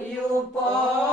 you boy.